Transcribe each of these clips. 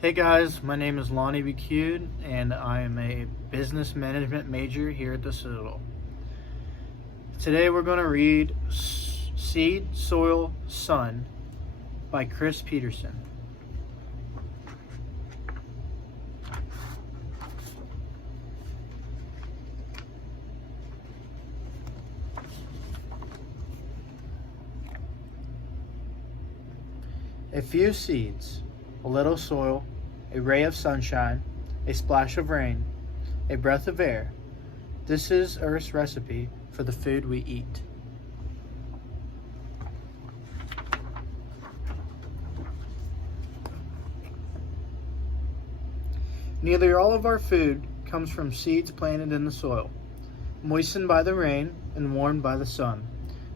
Hey guys, my name is Lonnie Becude, and I am a business management major here at the Citadel. Today we're going to read Seed, Soil, Sun by Cris Peterson. A few seeds, a little soil, a ray of sunshine, a splash of rain, a breath of air. This is Earth's recipe for the food we eat. Nearly all of our food comes from seeds planted in the soil, moistened by the rain and warmed by the sun.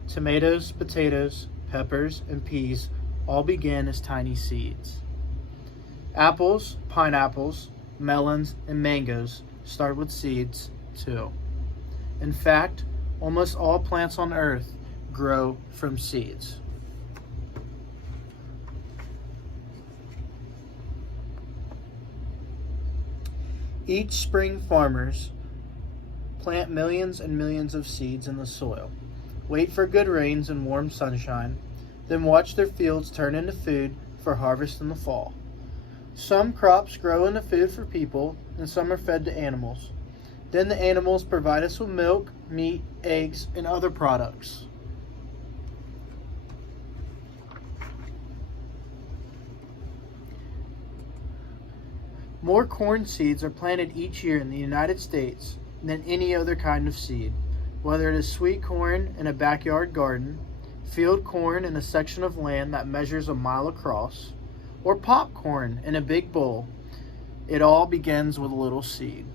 Tomatoes, potatoes, peppers, and peas all begin as tiny seeds. Apples, pineapples, melons, and mangoes start with seeds too. In fact, almost all plants on Earth grow from seeds. Each spring, farmers plant millions and millions of seeds in the soil, wait for good rains and warm sunshine, then watch their fields turn into food for harvest in the fall. Some crops grow into food for people, and some are fed to animals. Then the animals provide us with milk, meat, eggs, and other products. More corn seeds are planted each year in the United States than any other kind of seed, whether it is sweet corn in a backyard garden, field corn in a section of land that measures a mile across, or popcorn in a big bowl. It all begins with a little seed.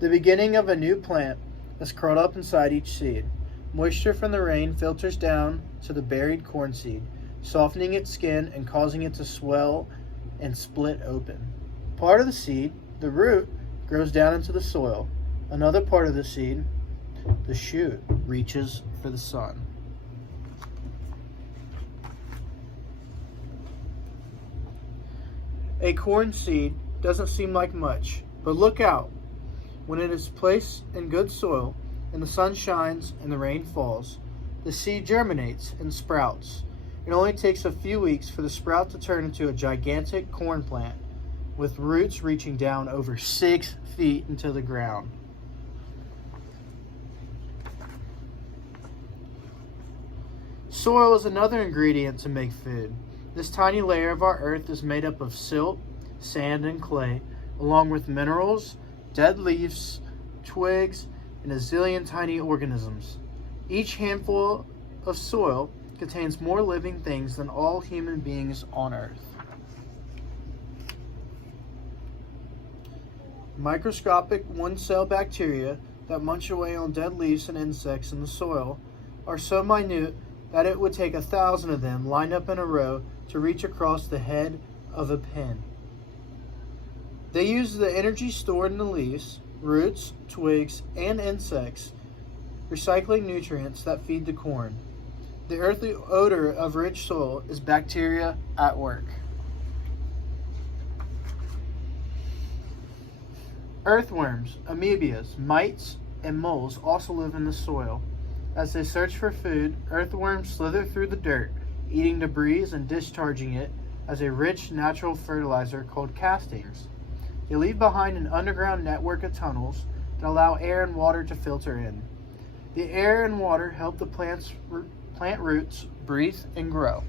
The beginning of a new plant is curled up inside each seed. Moisture from the rain filters down to the buried corn seed, softening its skin and causing it to swell and split open. Part of the seed, the root, grows down into the soil. Another part of the seed, the shoot, reaches for the sun. A corn seed doesn't seem like much, but look out. When it is placed in good soil and the sun shines and the rain falls, the seed germinates and sprouts. It only takes a few weeks for the sprout to turn into a gigantic corn plant with roots reaching down over 6 feet into the ground. Soil is another ingredient to make food. This tiny layer of our earth is made up of silt, sand, and clay, along with minerals, dead leaves, twigs, and a zillion tiny organisms. Each handful of soil contains more living things than all human beings on earth. Microscopic one-cell bacteria that munch away on dead leaves and insects in the soil are so minute that it would take 1,000 of them lined up in a row to reach across the head of a pin. They use the energy stored in the leaves, roots, twigs, and insects, recycling nutrients that feed the corn. The earthly odor of rich soil is bacteria at work. Earthworms, amoebas, mites, and moles also live in the soil. As they search for food, earthworms slither through the dirt, eating debris and discharging it as a rich natural fertilizer called castings. They leave behind an underground network of tunnels that allow air and water to filter in. The air and water help the plant roots breathe and grow.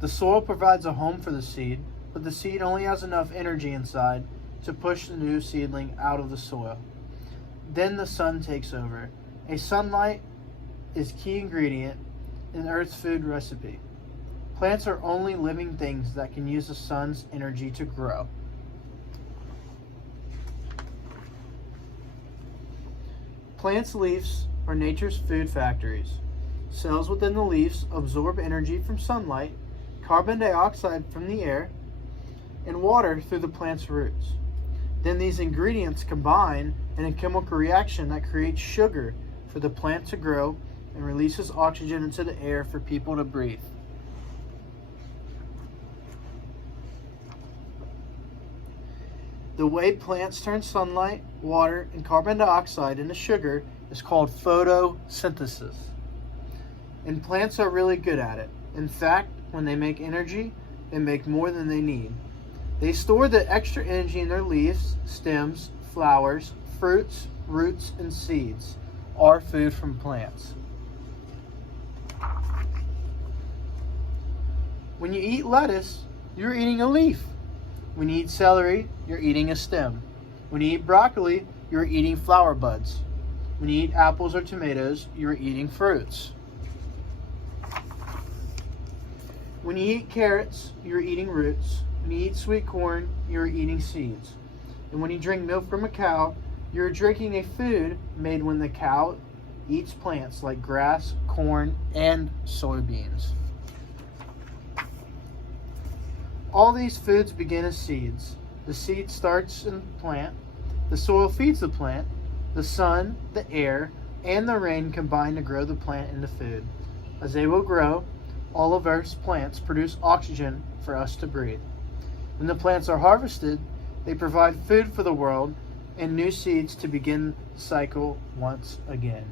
The soil provides a home for the seed, but the seed only has enough energy inside to push the new seedling out of the soil. Then the sun takes over. Sunlight is key ingredient in Earth's food recipe. Plants are only living things that can use the sun's energy to grow. Plants' leaves are nature's food factories. Cells within the leaves absorb energy from sunlight, carbon dioxide from the air, and water through the plant's roots. Then these ingredients combine in a chemical reaction that creates sugar for the plant to grow and releases oxygen into the air for people to breathe. The way plants turn sunlight, water, and carbon dioxide into sugar is called photosynthesis. And plants are really good at it. In fact, when they make energy, they make more than they need. They store the extra energy in their leaves, stems, flowers, fruits, roots, and seeds, are food from plants. When you eat lettuce, you're eating a leaf. When you eat celery, you're eating a stem. When you eat broccoli, you're eating flower buds. When you eat apples or tomatoes, you're eating fruits. When you eat carrots, you're eating roots. When you eat sweet corn, you're eating seeds. And when you drink milk from a cow, you're drinking a food made when the cow eats plants like grass, corn, and soybeans. All these foods begin as seeds. The seed starts in the plant. The soil feeds the plant. The sun, the air, and the rain combine to grow the plant into food. As they will grow, all of Earth's plants produce oxygen for us to breathe. When the plants are harvested, they provide food for the world and new seeds to begin the cycle once again.